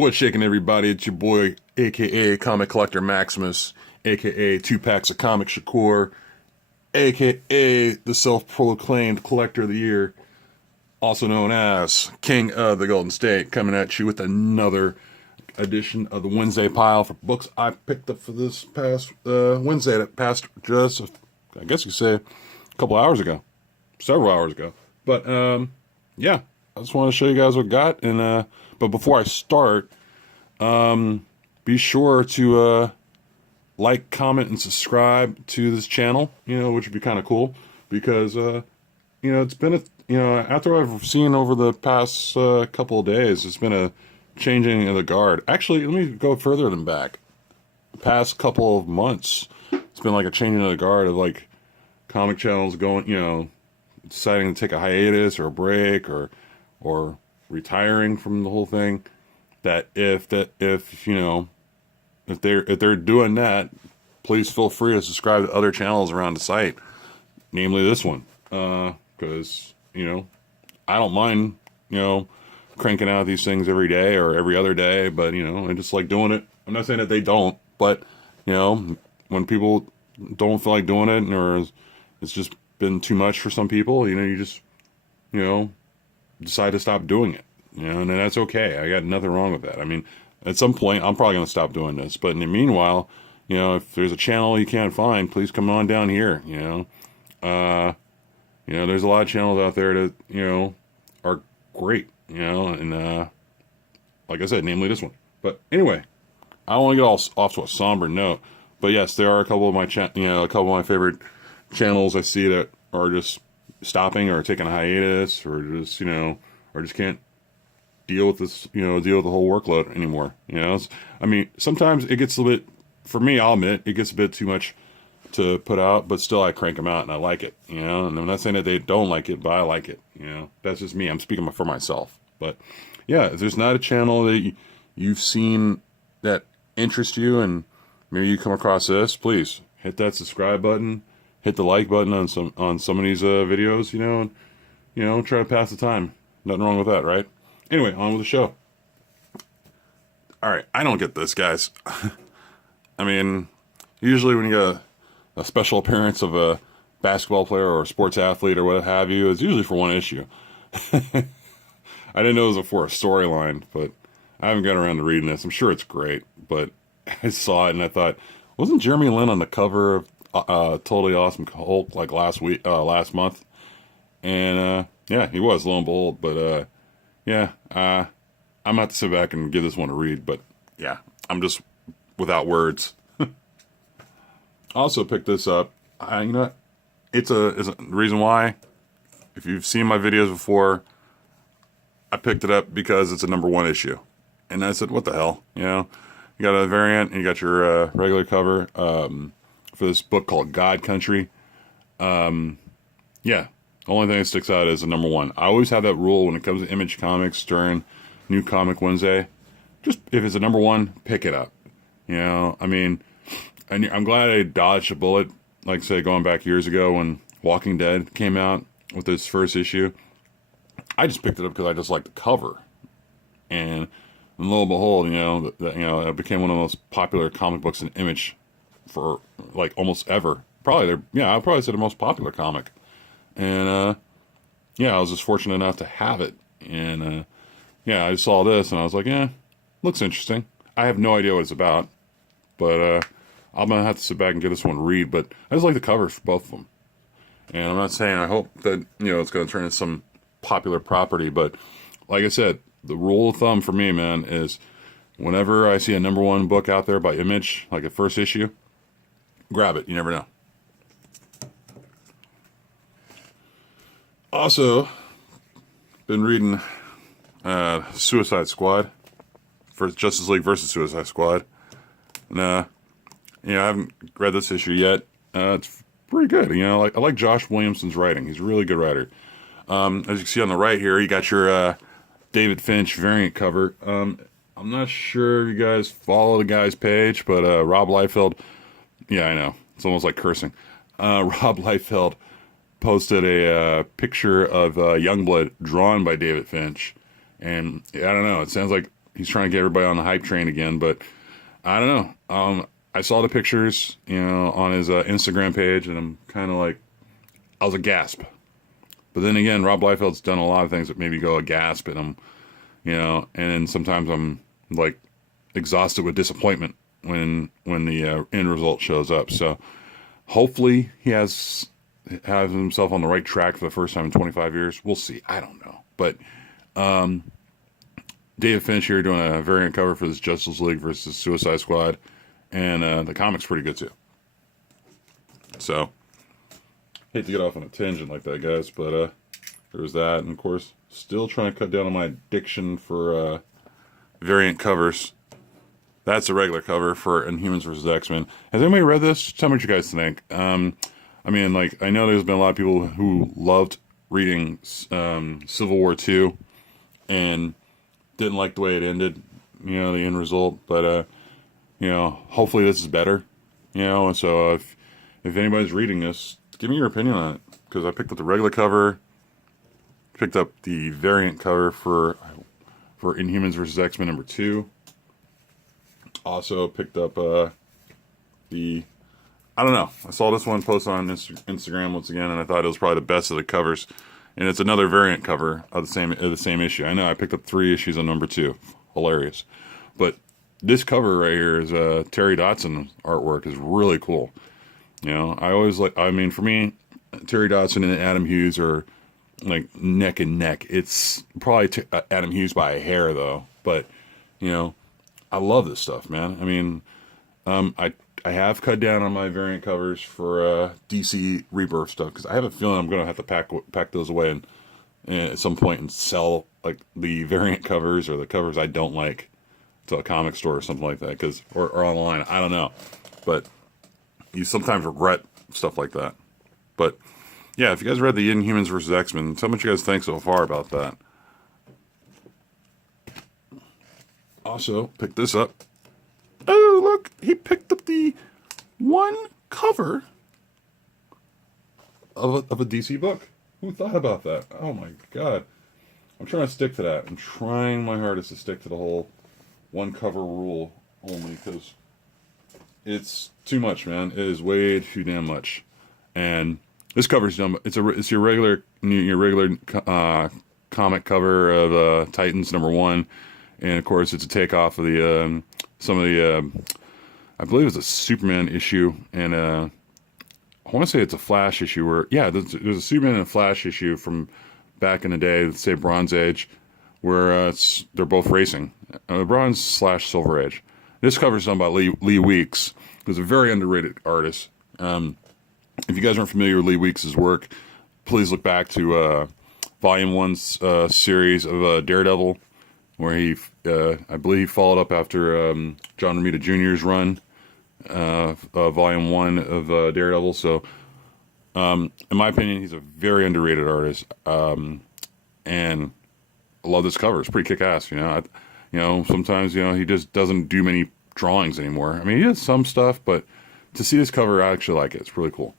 What's shaking, everybody? It's your boy, aka Comic Collector Maximus, aka Two Packs of Comic Shakur, aka the self-proclaimed Collector of the Year, also known as King of the Golden State, coming at you with another edition of the Wednesday pile for books I picked up for this past Wednesday that passed just, I guess you could say, a couple hours ago, several hours ago. But yeah, I just want to show you guys what I got. And but before I start, be sure to like, comment, and subscribe to this channel. Which would be kind of cool because it's been after I've seen over the past couple of days, it's been a changing of the guard. Actually, let me go further than back. The past couple of months, it's been like a changing of the guard of like comic channels going, deciding to take a hiatus or a break or retiring from the whole thing. If they're doing that, please feel free to subscribe to other channels around the site, namely this one, because I don't mind cranking out these things every day or every other day, but I just like doing it. I'm not saying that they don't, but when people don't feel like doing it, or it's just been too much for some people, you just decide to stop doing it, and that's okay. I got nothing wrong with that. I mean, at some point I'm probably going to stop doing this, but in the meanwhile, if there's a channel you can't find, please come on down here. There's a lot of channels out there that are great, and like I said, namely this one. But anyway, I don't want to get all off to a somber note, but yes, there are a couple of my a couple of my favorite channels I see that are just stopping or taking a hiatus, or just or just can't deal with this, deal with the whole workload anymore. I mean, sometimes it gets a little bit, for me, I'll admit, it gets a bit too much to put out, but still I crank them out and I like it, and I'm not saying that they don't like it, but I like it, that's just me. I'm speaking for myself. But yeah, if there's not a channel that you've seen that interests you, and maybe you come across this, please hit that subscribe button, hit the like button on some of these videos, and try to pass the time. Nothing wrong with that, right? Anyway, on with the show. All right, I don't get this, guys. I mean, usually when you get a special appearance of a basketball player or a sports athlete or what have you, it's usually for one issue. I didn't know it was for a storyline, but I haven't got around to reading this. I'm sure it's great, but I saw it and I thought, wasn't Jeremy Lin on the cover of Totally Awesome Hulk like last month? And yeah, he was, lo and behold. But yeah, I'm gonna have to sit back and give this one a read. But yeah, I'm just without words. Also picked this up. It's a reason why. If you've seen my videos before, I picked it up because it's a #1 issue, and I said, "What the hell?" You got a variant, and you got your regular cover for this book called God Country. Yeah, the only thing that sticks out is the #1. I always have that rule when it comes to Image Comics during New Comic Wednesday. Just if it's a #1, pick it up. I mean. And I'm glad I dodged a bullet, like say going back years ago when Walking Dead came out with its first issue. I just picked it up because I just liked the cover, and lo and behold, it became one of the most popular comic books in Image for like almost ever. I'd probably say the most popular comic, and yeah, I was just fortunate enough to have it, and yeah, I saw this and I was like, yeah, looks interesting. I have no idea what it's about, but I'm going to have to sit back and give this one a read, but I just like the covers for both of them. And I'm not saying I hope that, it's going to turn into some popular property, but like I said, the rule of thumb for me, man, is whenever I see a #1 book out there by Image, like a first issue, grab it. You never know. Also, been reading Suicide Squad, for Justice League versus Suicide Squad. And, I haven't read this issue yet. It's pretty good. I like Josh Williamson's writing. He's a really good writer. As you can see on the right here, you got your David Finch variant cover. I'm not sure if you guys follow the guy's page, but Rob Liefeld, yeah, I know. It's almost like cursing. Rob Liefeld posted a picture of Youngblood drawn by David Finch. And I don't know, it sounds like he's trying to get everybody on the hype train again. But I don't know. I saw the pictures, on his Instagram page, and I'm kind of like, I was a gasp. But then again, Rob Liefeld's done a lot of things that maybe go a gasp, and and then sometimes I'm like exhausted with disappointment when the end result shows up. So hopefully he has himself on the right track for the first time in 25 years. We'll see. I don't know, but David Finch here doing a variant cover for this Justice League versus Suicide Squad, and the comic's pretty good too. So, hate to get off on a tangent like that, guys, but there was that, and of course, still trying to cut down on my addiction for variant covers. That's a regular cover for Inhumans vs. X-Men. Has anybody read this? Tell me what you guys think. I know there's been a lot of people who loved reading Civil War 2 and didn't like the way it ended, the end result. But, hopefully this is better, And so if anybody's reading this, give me your opinion on it. Because I picked up the regular cover, picked up the variant cover for Inhumans vs. X-Men number 2. Also picked up I don't know. I saw this one posted on Instagram once again, and I thought it was probably the best of the covers. And it's another variant cover of the same issue. I know I picked up 3 issues on number 2. Hilarious. But this cover right here is Terry Dodson artwork is really cool. For me, Terry Dodson and Adam Hughes are like neck and neck. It's probably Adam Hughes by a hair though. But, I love this stuff, man. I have cut down on my variant covers for DC Rebirth stuff because I have a feeling I'm going to have to pack those away and at some point and sell like the variant covers or the covers I don't like to a comic store or something like that or online. I don't know, but you sometimes regret stuff like that. But yeah, if you guys read the Inhumans vs. X-Men, tell me what you guys think so far about that. Also, pick this up. Oh, look, he picked up the one cover of a DC book. Who thought about that? Oh my God. I'm trying to stick to that. I'm trying my hardest to stick to the whole one cover rule only because it's too much, man. It is way too damn much. And this cover's done. It's your regular comic cover of Titans #1, and of course it's a takeoff of the some of the I believe it's a Superman issue, and I want to say it's a Flash issue there's a Superman and a Flash issue from back in the day, let's say Bronze Age, where they're both racing, Bronze/Silver Age. This cover's done by Lee Weeks, who's a very underrated artist. If you guys aren't familiar with Lee Weeks' work, please look back to Volume 1's series of Daredevil, where I believe he followed up after John Romita Jr.'s run, Volume 1 of Daredevil. So, in my opinion, he's a very underrated artist, and I love this cover. It's pretty kick-ass, Sometimes, he just doesn't do many drawings anymore. I mean, he does some stuff, but to see this cover, I actually like it. It's really cool.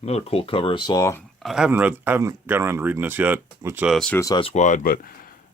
Another cool cover I saw. I haven't got around to reading this yet. It's Suicide Squad, but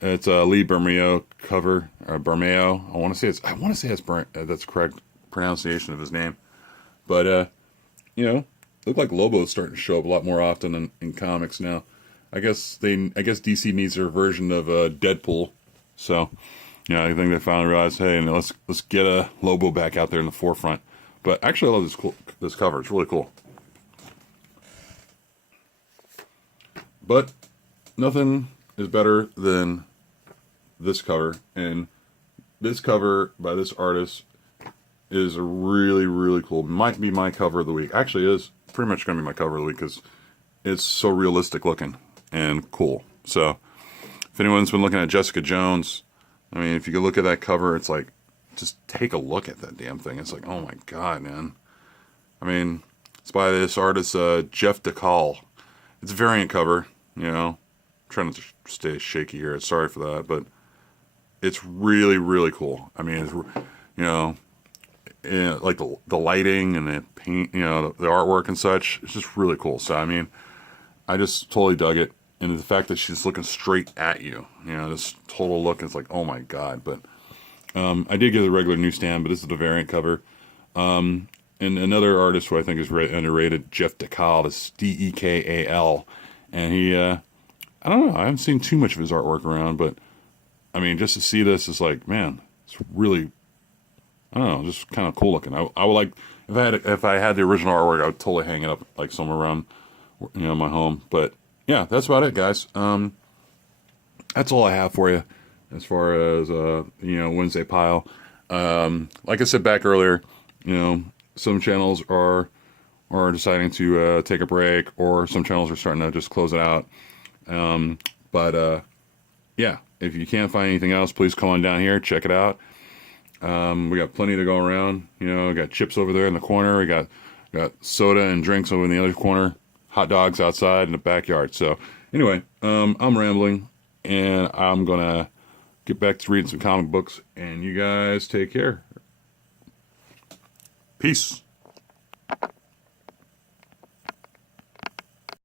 it's a Lee Bermeo cover. Bermeo. I want to say that's correct pronunciation of his name. But look like Lobo's starting to show up a lot more often in comics now. I guess DC needs their version of Deadpool. So, I think they finally realized, hey, let's get a Lobo back out there in the forefront. But actually, I love this cover. It's really cool. But nothing is better than this cover. And this cover by this artist is really, really cool. Might be my cover of the week. Actually, it is pretty much going to be my cover of the week because it's so realistic looking and cool. So if anyone's been looking at Jessica Jones, I mean, if you could look at that cover, it's like, just take a look at that damn thing. It's like, oh my God, man. I mean, it's by this artist, Jeff DeCall. It's a variant cover, trying to stay shaky here. Sorry for that, but it's really, really cool. I mean, it's, like the lighting and the paint, the artwork and such. It's just really cool. So, I mean, I just totally dug it. and the fact that she's looking straight at you, you know, this total look is like, oh my god. But I did get the regular newsstand, but this is the variant cover. And another artist who I think is underrated, Jeff Dekal, this Dekal, and he, I don't know, I haven't seen too much of his artwork around, but I mean, just to see this is like, man, it's really, I don't know, just kind of cool looking. I would like, if I had the original artwork, I would totally hang it up like somewhere around, you know, my home. But yeah, that's about it, guys. That's all I have for you as far as you know, Wednesday Pile. Like I said back earlier, you know, some channels are deciding to take a break, or some channels are starting to just close it out. But yeah, if you can't find anything else, please come on down here, check it out. We got plenty to go around. You know, we got chips over there in the corner. We got soda and drinks over in the other corner. Hot dogs outside in the backyard. So anyway, I'm rambling, and I'm gonna get back to reading some comic books. And you guys take care. Peace.